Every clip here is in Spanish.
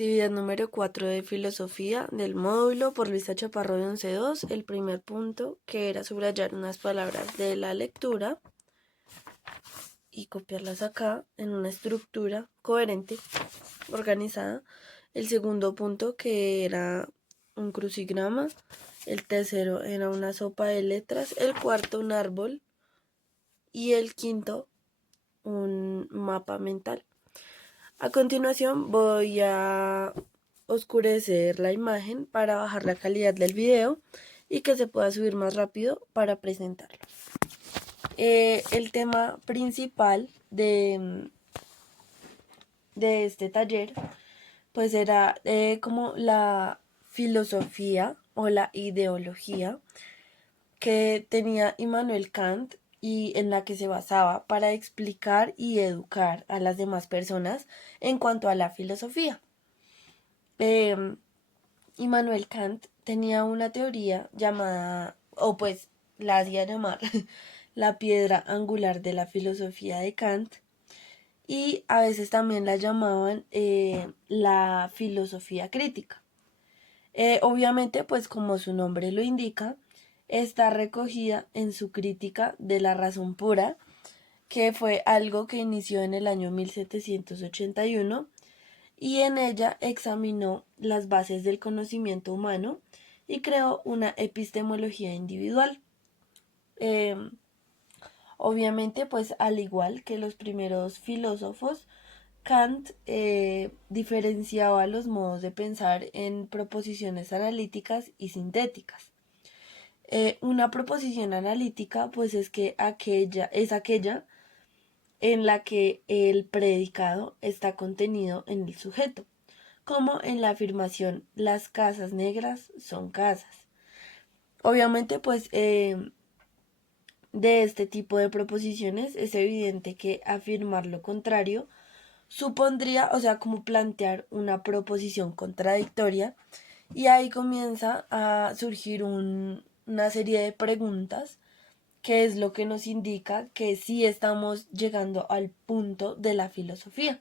Actividad número 4 de filosofía del módulo por Luisa Chaparro de 11.2. El primer punto, que era subrayar unas palabras de la lectura y copiarlas acá en una estructura coherente, organizada. El segundo punto, que era un crucigrama. El tercero era una sopa de letras. El cuarto, un árbol. Y el quinto, un mapa mental. A continuación voy a oscurecer la imagen para bajar la calidad del video y que se pueda subir más rápido para presentarlo. El tema principal de este taller pues era como la filosofía o la ideología que tenía Immanuel Kant y en la que se basaba para explicar y educar a las demás personas en cuanto a la filosofía. Immanuel Kant tenía una teoría llamada, o pues la hacía llamar, la piedra angular de la filosofía de Kant, y a veces también la llamaban la filosofía crítica. Obviamente, pues como su nombre lo indica, está recogida en su crítica de la razón pura, que fue algo que inició en el año 1781, y en ella examinó las bases del conocimiento humano y creó una epistemología individual. Eh, Obviamente, pues al igual que los primeros filósofos, Kant diferenciaba los modos de pensar en proposiciones analíticas y sintéticas. Una proposición analítica, pues es aquella en la que el predicado está contenido en el sujeto, como en la afirmación las casas negras son casas. Obviamente, pues de este tipo de proposiciones es evidente que afirmar lo contrario supondría, o sea, como plantear una proposición contradictoria, y ahí comienza a surgir una serie de preguntas que es lo que nos indica que sí estamos llegando al punto de la filosofía.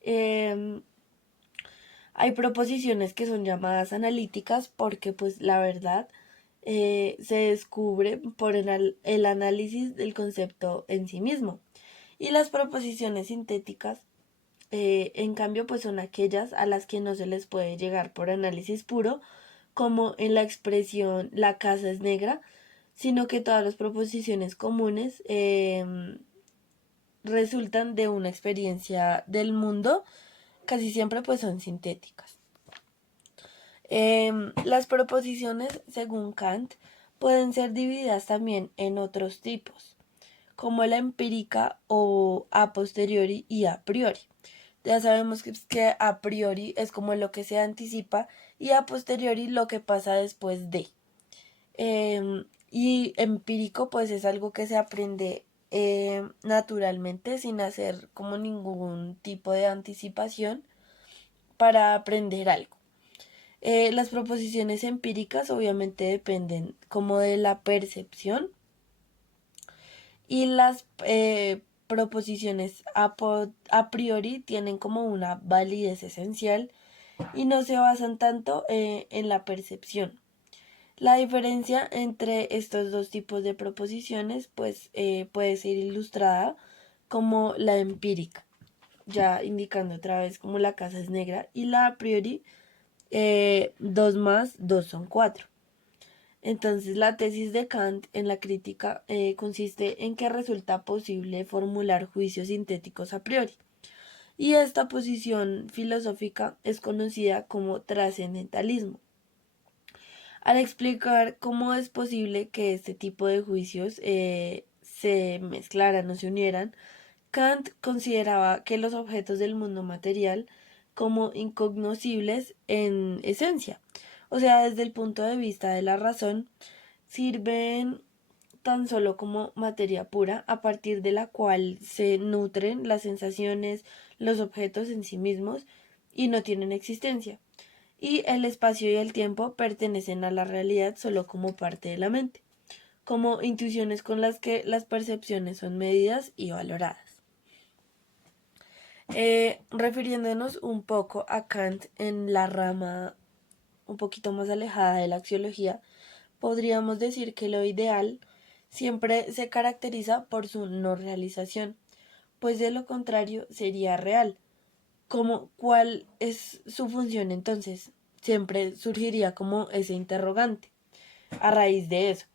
Eh, Hay proposiciones que son llamadas analíticas porque pues la verdad se descubre por el análisis del concepto en sí mismo. Y las proposiciones sintéticas, en cambio, pues son aquellas a las que no se les puede llegar por análisis puro, como en la expresión la casa es negra, sino que todas las proposiciones comunes resultan de una experiencia del mundo, casi siempre pues son sintéticas. Las proposiciones, según Kant, pueden ser divididas también en otros tipos, como la empírica o a posteriori y a priori. Ya sabemos que a priori es como lo que se anticipa y a posteriori lo que pasa después de. Y empírico pues es algo que se aprende naturalmente sin hacer como ningún tipo de anticipación para aprender algo. Las proposiciones empíricas obviamente dependen como de la percepción, y las proposiciones a priori tienen como una validez esencial y no se basan tanto en la percepción. La diferencia entre estos dos tipos de proposiciones pues puede ser ilustrada como la empírica, ya indicando otra vez como la casa es negra, y la a priori 2 más 2 son 4. Entonces la tesis de Kant en la crítica consiste en que resulta posible formular juicios sintéticos a priori. Y esta posición filosófica es conocida como trascendentalismo. Al explicar cómo es posible que este tipo de juicios se mezclaran o se unieran, Kant consideraba que los objetos del mundo material como incognoscibles en esencia, o sea, desde el punto de vista de la razón, sirven tan solo como materia pura a partir de la cual se nutren las sensaciones, los objetos en sí mismos y no tienen existencia. Y el espacio y el tiempo pertenecen a la realidad solo como parte de la mente, como intuiciones con las que las percepciones son medidas y valoradas. Refiriéndonos un poco a Kant en la rama un poquito más alejada de la axiología, podríamos decir que lo ideal siempre se caracteriza por su no realización, pues de lo contrario sería real. Como, ¿cuál es su función entonces? Siempre surgiría como ese interrogante a raíz de eso.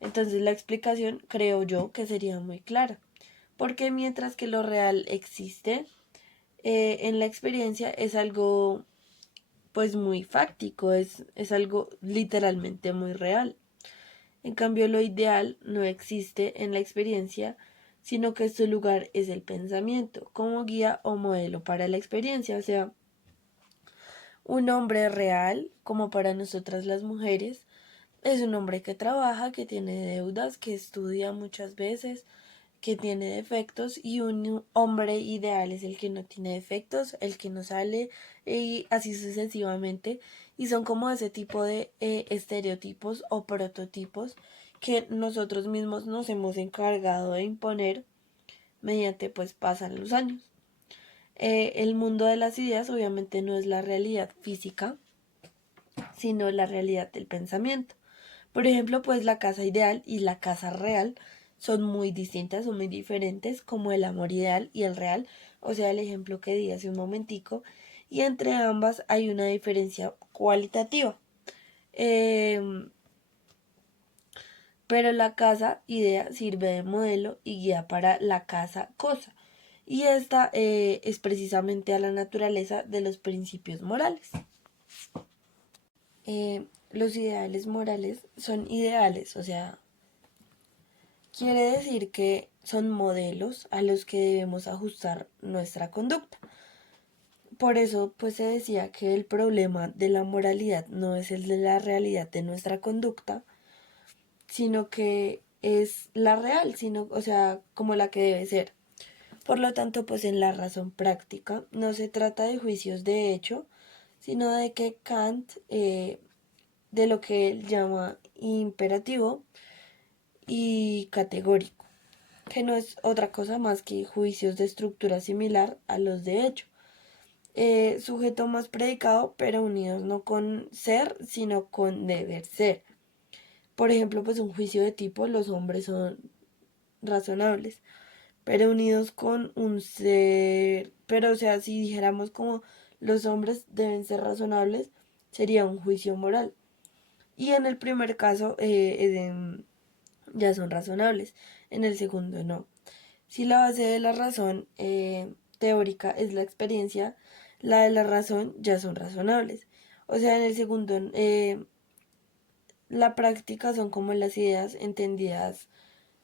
Entonces la explicación creo yo que sería muy clara, porque mientras que lo real existe, en la experiencia es algo pues muy fáctico, es algo literalmente muy real. En cambio, lo ideal no existe en la experiencia, sino que su lugar es el pensamiento, como guía o modelo para la experiencia. O sea, un hombre real, como para nosotras las mujeres, es un hombre que trabaja, que tiene deudas, que estudia muchas veces, que tiene defectos, y un hombre ideal es el que no tiene defectos, el que no sale, y así sucesivamente. Y son como ese tipo de estereotipos o prototipos que nosotros mismos nos hemos encargado de imponer mediante pues pasan los años. El mundo de las ideas obviamente no es la realidad física, sino la realidad del pensamiento. Por ejemplo, pues la casa ideal y la casa real son muy distintas, son muy diferentes, como el amor ideal y el real, o sea, el ejemplo que di hace un momentico, y entre ambas hay una diferencia cualitativa. Eh, pero la casa idea sirve de modelo y guía para la casa cosa, y esta es precisamente a la naturaleza de los principios morales. Los ideales morales son ideales, o sea, quiere decir que son modelos a los que debemos ajustar nuestra conducta. Por eso, pues se decía que el problema de la moralidad no es el de la realidad de nuestra conducta, sino que es la real, sino, o sea, como la que debe ser. Por lo tanto, pues en la razón práctica no se trata de juicios de hecho, sino de que Kant, de lo que él llama imperativo y categórico, que no es otra cosa más que juicios de estructura similar a los de hecho. Sujeto más predicado, pero unidos no con ser, sino con deber ser. Por ejemplo, pues un juicio de tipo, los hombres son razonables, pero unidos con un ser, pero o sea, si dijéramos como los hombres deben ser razonables, sería un juicio moral. Y en el primer caso ya son razonables, en el segundo no. Si la base de la razón teórica es la experiencia, la de la razón ya son razonables. O sea, en el segundo, la práctica son como las ideas entendidas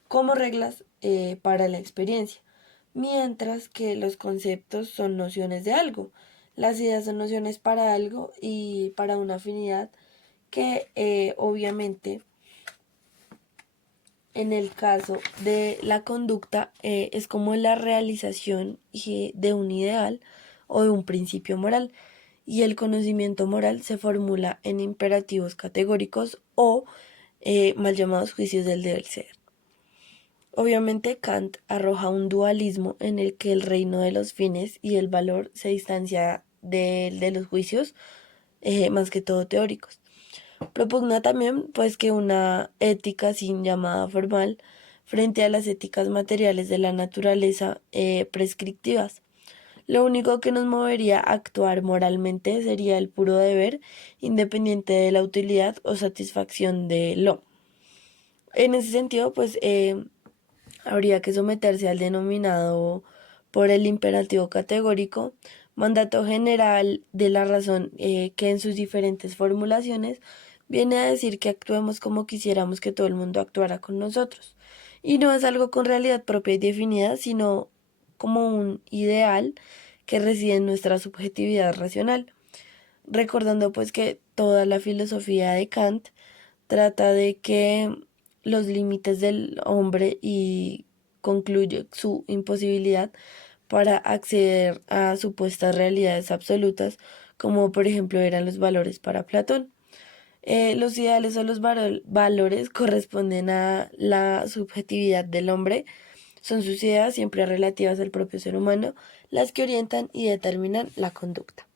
como reglas para la experiencia, mientras que los conceptos son nociones de algo. Las ideas son nociones para algo y para una afinidad que obviamente en el caso de la conducta es como la realización de un ideal o de un principio moral, y el conocimiento moral se formula en imperativos categóricos o mal llamados juicios del deber ser. Obviamente Kant arroja un dualismo en el que el reino de los fines y el valor se distancia de los juicios, más que todo teóricos. Propugna también pues que una ética sin llamada formal frente a las éticas materiales de la naturaleza prescriptivas. Lo único que nos movería a actuar moralmente sería el puro deber, independiente de la utilidad o satisfacción de lo. En ese sentido, pues habría que someterse al denominado por el imperativo categórico, mandato general de la razón que en sus diferentes formulaciones viene a decir que actuemos como quisiéramos que todo el mundo actuara con nosotros. Y no es algo con realidad propia y definida, sino como un ideal que reside en nuestra subjetividad racional. Recordando pues que toda la filosofía de Kant trata de que los límites del hombre y concluye su imposibilidad para acceder a supuestas realidades absolutas, como por ejemplo eran los valores para Platón. Los ideales o los valores corresponden a la subjetividad del hombre, son sus ideas siempre relativas al propio ser humano, las que orientan y determinan la conducta.